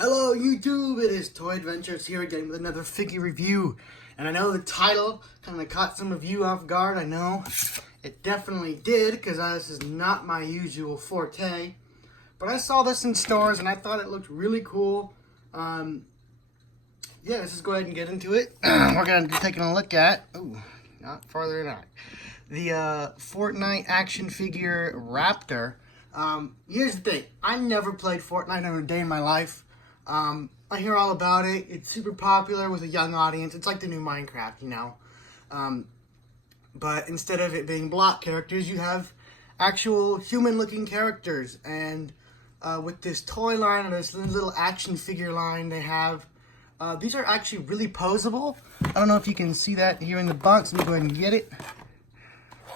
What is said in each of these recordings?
Hello YouTube, it is Toy Adventures here again with another figure review. And I know the title kind of caught some of you off guard, I know. It definitely did, because this is not my usual forte. But I saw this in stores and I thought it looked really cool. Yeah, let's just go ahead and get into it. We're going to be taking a look at, not farther enough, the Fortnite action figure Raptor. Here's the thing, I never played Fortnite in a day in my life. I hear all about it. It's super popular with a young audience. It's like the new Minecraft, you know. But instead of it being block characters, you have actual human-looking characters. And with this toy line or this little action figure line they have, these are actually really posable. I don't know if you can see that here in the box. Let me go ahead and get it.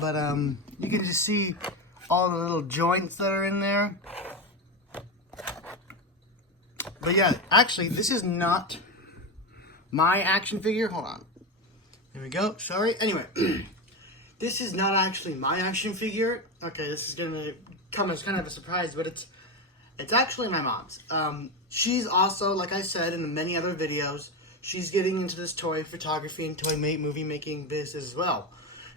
But you can just see all the little joints that are in there. But yeah, actually, this is not my action figure. Hold on. There we go. Sorry. Anyway, this is not actually my action figure. Okay, this is going to come as kind of a surprise, but it's actually my mom's. She's also, like I said in the many other videos, she's getting into this toy photography and toy movie making business as well.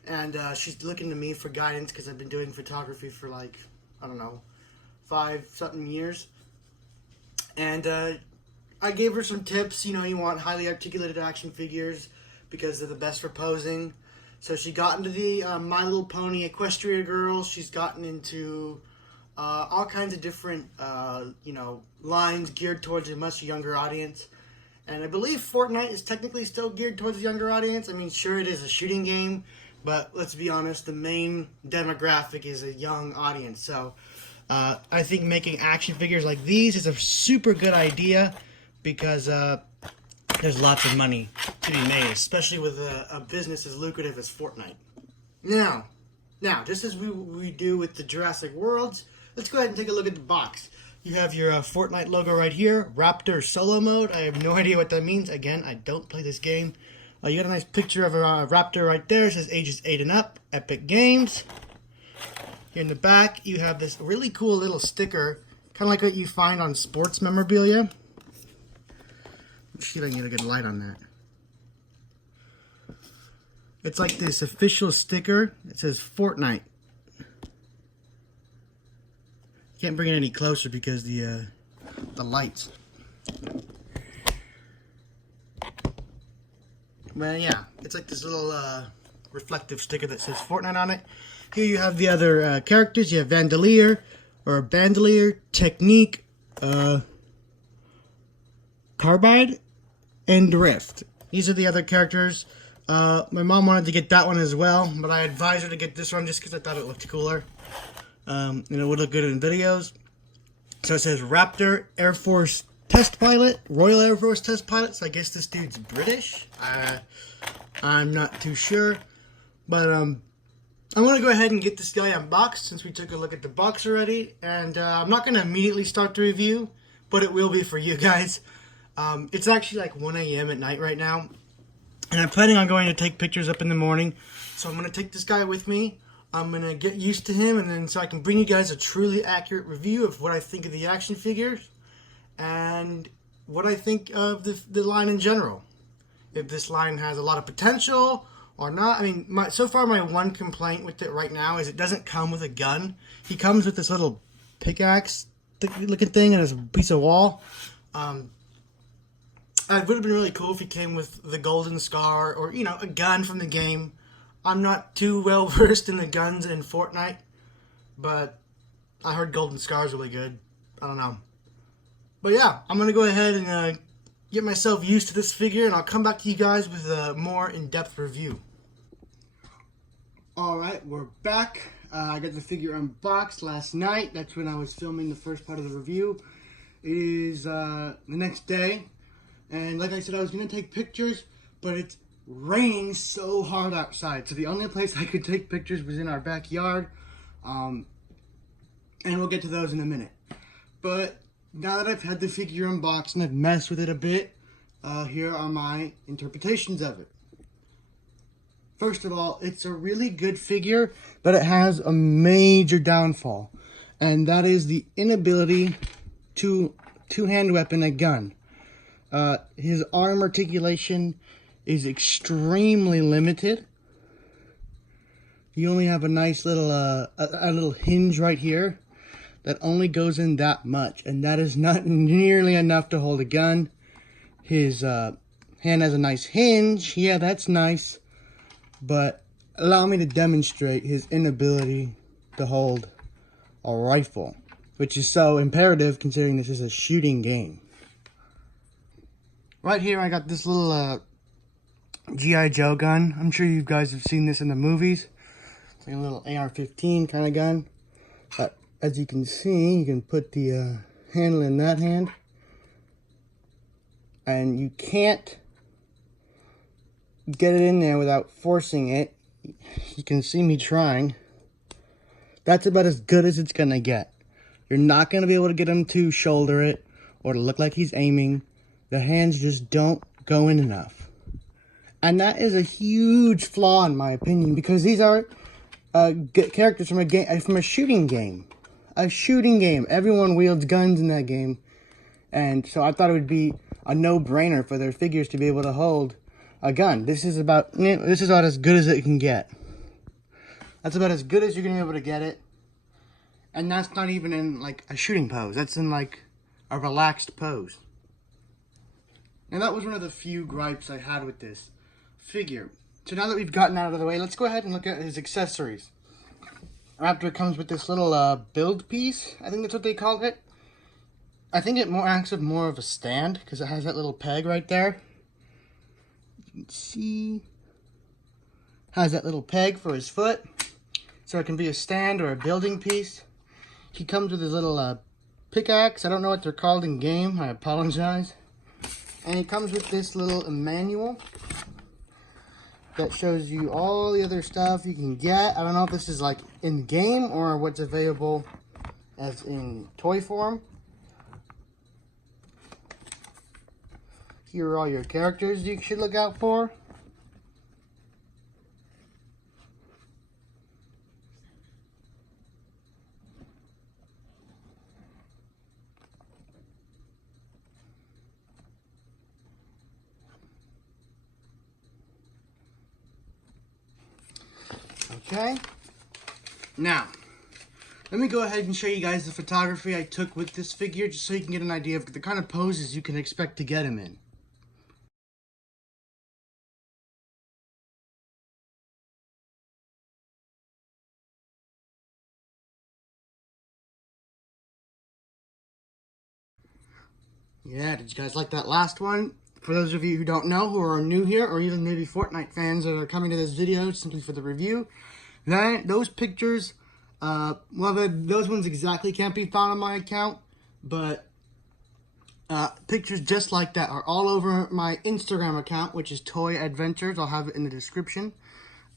And she's looking to me for guidance because I've been doing photography for like, I don't know, 5-something years. And I gave her some tips. You know, you want highly articulated action figures because they're the best for posing. So she got into the My Little Pony Equestria Girls. She's gotten into all kinds of different, you know, lines geared towards a much younger audience. And I believe Fortnite is technically still geared towards a younger audience. I mean, sure, it is a shooting game, but let's be honest, the main demographic is a young audience. So I think making action figures like these is a super good idea because there's lots of money to be made, especially with a business as lucrative as Fortnite. Now, just as we do with the Jurassic Worlds, let's go ahead and take a look at the box. You have your Fortnite logo right here, Raptor Solo Mode. I have no idea what that means. Again, I don't play this game. You got a nice picture of a Raptor right there. It says ages 8 and up, Epic Games. Here in the back, you have this really cool little sticker, kind of like what you find on sports memorabilia. Let's see if I can get a good light on that. It's like this official sticker. It says Fortnite. Can't bring it any closer because the lights. Well, yeah, it's like this little reflective sticker that says Fortnite on it. Here you have the other characters. You have Bandolier, Technique, Carbide, and Drift. These are the other characters. My mom wanted to get that one as well, but I advised her to get this one just because I thought it looked cooler. And it would look good in videos. So it says Raptor Air Force Test Pilot, Royal Air Force Test Pilot. So I guess this dude's British. I'm not too sure. But I want to go ahead and get this guy unboxed since we took a look at the box already. And I'm not going to immediately start the review, but it will be for you guys. It's actually like 1 a.m. at night right now. And I'm planning on going to take pictures up in the morning. So I'm going to take this guy with me. I'm going to get used to him, and then so I can bring you guys a truly accurate review of what I think of the action figures and what I think of the line in general. If this line has a lot of potential or not. I mean, so far my one complaint with it right now is it doesn't come with a gun. He comes with this little pickaxe looking thing and it's a piece of wall. It would have been really cool if he came with the golden scar or, you know, a gun from the game. I'm not too well versed in the guns in Fortnite, but I heard golden scar is really good. I don't know. But yeah, I'm going to go ahead and get myself used to this figure, and I'll come back to you guys with a more in-depth review. Alright, we're back. I got the figure unboxed last night. That's when I was filming the first part of the review. It is the next day, and like I said, I was going to take pictures, but it's raining so hard outside, so the only place I could take pictures was in our backyard, and we'll get to those in a minute. But now that I've had the figure unboxed and I've messed with it a bit, here are my interpretations of it. First of all, it's a really good figure, but it has a major downfall, and that is the inability to two-hand weapon, a gun. His arm articulation is extremely limited. You only have a nice little a little hinge right here that only goes in that much, and that is not nearly enough to hold a gun. His hand has a nice hinge. Yeah, that's nice, but allow me to demonstrate his inability to hold a rifle, which is so imperative considering this is a shooting game. Right here I got this little G.I. Joe gun. I'm sure you guys have seen this in the movies. It's like a little AR-15 kind of gun. But as you can see, you can put the handle in that hand. And you can't get it in there without forcing it. You can see me trying. That's about as good as it's gonna get. You're not gonna be able to get him to shoulder it or to look like he's aiming. The hands just don't go in enough. And that is a huge flaw in my opinion, because these are characters from a game, from a shooting game. A shooting game. Everyone wields guns in that game. And so I thought it would be a no-brainer for their figures to be able to hold a gun. This is about as good as it can get. That's about as good as you're gonna be able to get it. And that's not even in like a shooting pose. That's in like a relaxed pose. And that was one of the few gripes I had with this figure. So now that we've gotten out of the way, let's go ahead and look at his accessories. Raptor comes with this little build piece. I think that's what they called it. I think it acts as more of a stand because it has that little peg right there. You can see, has that little peg for his foot, so it can be a stand or a building piece. He comes with his little pickaxe. I don't know what they're called in game. I apologize. And he comes with this little manual that shows you all the other stuff you can get. I don't know if this is like in game or what's available as in toy form. Here are all your characters you should look out for. Okay. Now, let me go ahead and show you guys the photography I took with this figure, just so you can get an idea of the kind of poses you can expect to get him in. Yeah, did you guys like that last one? For those of you who don't know, who are new here, or even maybe Fortnite fans that are coming to this video simply for the review, those pictures, those ones exactly can't be found on my account, but pictures just like that are all over my Instagram account, which is Toy Adventures. I'll have it in the description.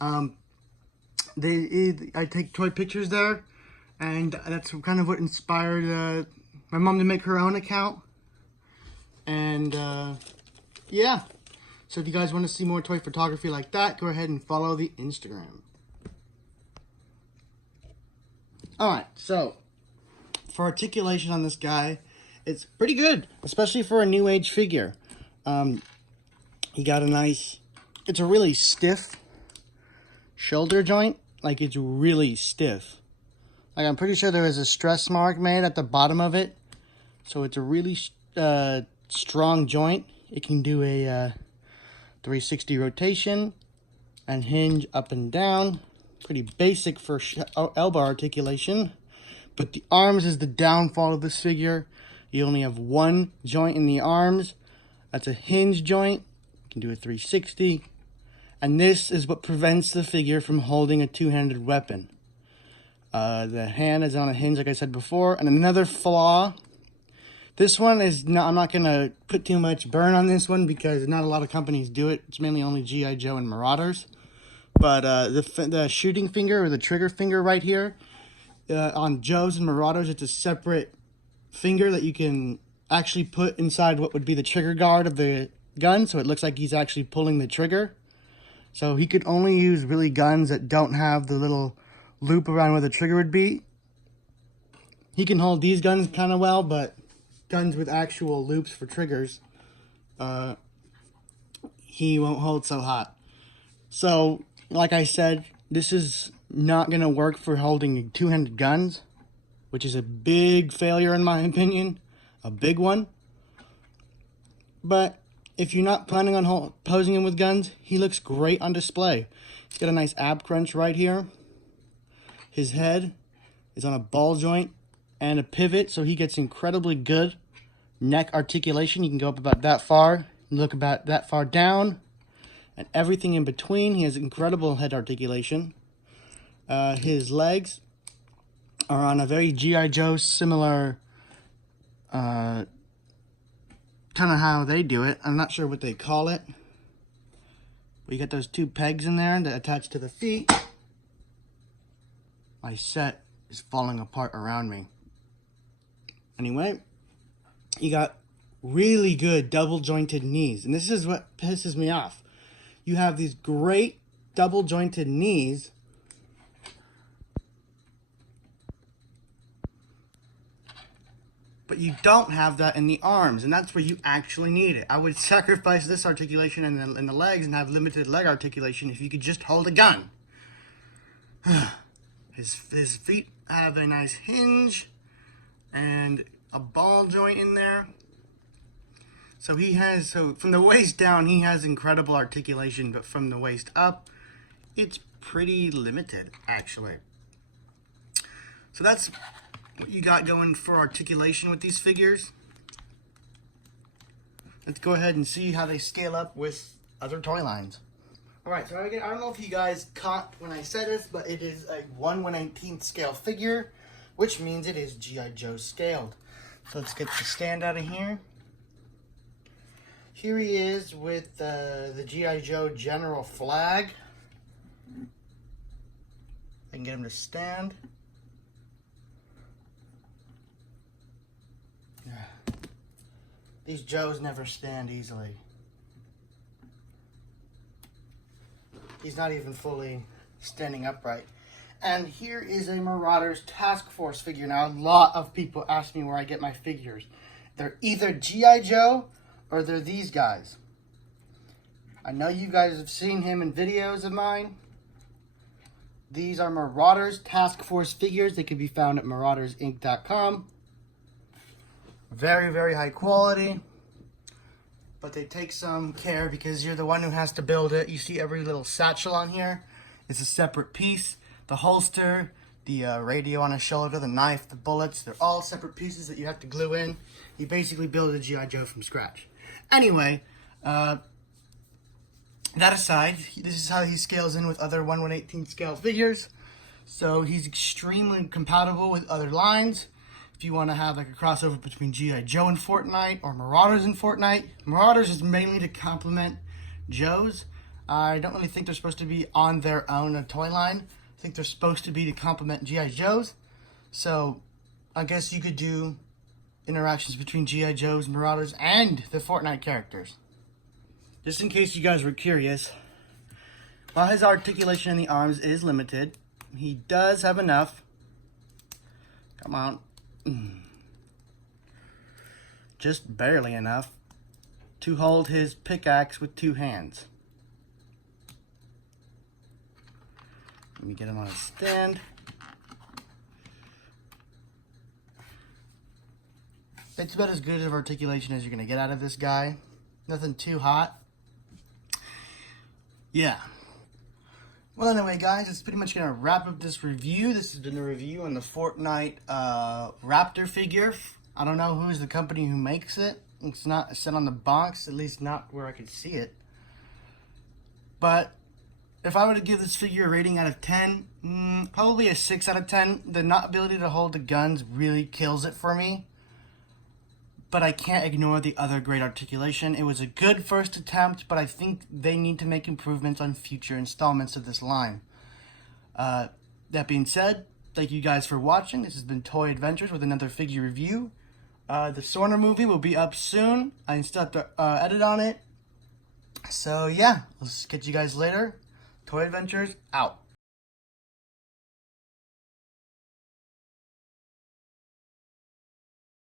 I take toy pictures there, and that's kind of what inspired my mom to make her own account. And yeah, so if you guys want to see more toy photography like that, go ahead and follow the Instagram. Alright, so for articulation on this guy, it's pretty good, especially for a new age figure. He got a nice, it's a really stiff shoulder joint. Like, it's really stiff. Like, I'm pretty sure there is a stress mark made at the bottom of it. So it's a really strong joint. It can do a 360 rotation and hinge up and down. Pretty basic for elbow articulation. But the arms is the downfall of this figure. You only have one joint in the arms. That's a hinge joint. You can do a 360. And this is what prevents the figure from holding a two-handed weapon. The hand is on a hinge, like I said before. And another flaw, this one is not, I'm not going to put too much burn on this one because not a lot of companies do it. It's mainly only G.I. Joe and Marauders. But the shooting finger, or the trigger finger right here, on Joe's and Marauders, it's a separate finger that you can actually put inside what would be the trigger guard of the gun, so it looks like he's actually pulling the trigger. So he could only use really guns that don't have the little loop around where the trigger would be. He can hold these guns kind of well, but guns with actual loops for triggers, he won't hold so hot. So, like I said, this is not going to work for holding two-handed guns, which is a big failure in my opinion, a big one. But if you're not planning on posing him with guns, he looks great on display. He's got a nice ab crunch right here. His head is on a ball joint and a pivot, so he gets incredibly good neck articulation. You can go up about that far, look about that far down, and everything in between. He has incredible head articulation. His legs are on a very G.I. Joe similar kind of how they do it. I'm not sure what they call it. But you got those two pegs in there that attach to the feet. My set is falling apart around me. Anyway, you got really good double jointed knees. And this is what pisses me off. You have these great double jointed knees, but you don't have that in the arms, and that's where you actually need it. I would sacrifice this articulation in the legs and have limited leg articulation if you could just hold a gun. His feet have a nice hinge and a ball joint in there. So from the waist down, he has incredible articulation, but from the waist up, it's pretty limited, actually. So that's what you got going for articulation with these figures. Let's go ahead and see how they scale up with other toy lines. Alright, so I don't know if you guys caught when I said this, but it is a 1/118th scale figure, which means it is G.I. Joe scaled. So let's get the stand out of here. Here he is with the G.I. Joe general flag. I can get him to stand. These Joes never stand easily. He's not even fully standing upright. And here is a Marauders Task Force figure. Now, a lot of people ask me where I get my figures. They're either G.I. Joe or they're these guys. I know you guys have seen him in videos of mine. These are Marauders Task Force figures. They can be found at maraudersinc.com. Very, very high quality. But they take some care because you're the one who has to build it. You see every little satchel on here. It's a separate piece. The holster, the radio on his shoulder, the knife, the bullets, they're all separate pieces that you have to glue in. You basically build a G.I. Joe from scratch. Anyway, that aside, this is how he scales in with other 1/118th scale figures. So he's extremely compatible with other lines. If you want to have like a crossover between G.I. Joe and Fortnite or Marauders and Fortnite. Marauders is mainly to complement Joes. I don't really think they're supposed to be on their own a toy line. I think they're supposed to be to complement G.I. Joes. So I guess you could do interactions between G.I. Joes, Marauders, and the Fortnite characters. Just in case you guys were curious, while his articulation in the arms is limited, he does have enough. Come on. Just barely enough to hold his pickaxe with two hands. Let me get him on a stand. It's about as good of articulation as you're going to get out of this guy. Nothing too hot. Yeah. Well, anyway, guys, it's pretty much going to wrap up this review. This has been a review on the Fortnite Raptor figure. I don't know who's the company who makes it. It's not set on the box, at least not where I could see it. But if I were to give this figure a rating out of 10, probably a 6 out of 10. The not ability to hold the guns really kills it for me. But I can't ignore the other great articulation. It was a good first attempt, but I think they need to make improvements on future installments of this line. That being said, thank you guys for watching. This has been Toy Adventures with another figure review. The Sorner movie will be up soon. I still have to edit on it. So yeah, I'll catch you guys later. Toy Adventures out.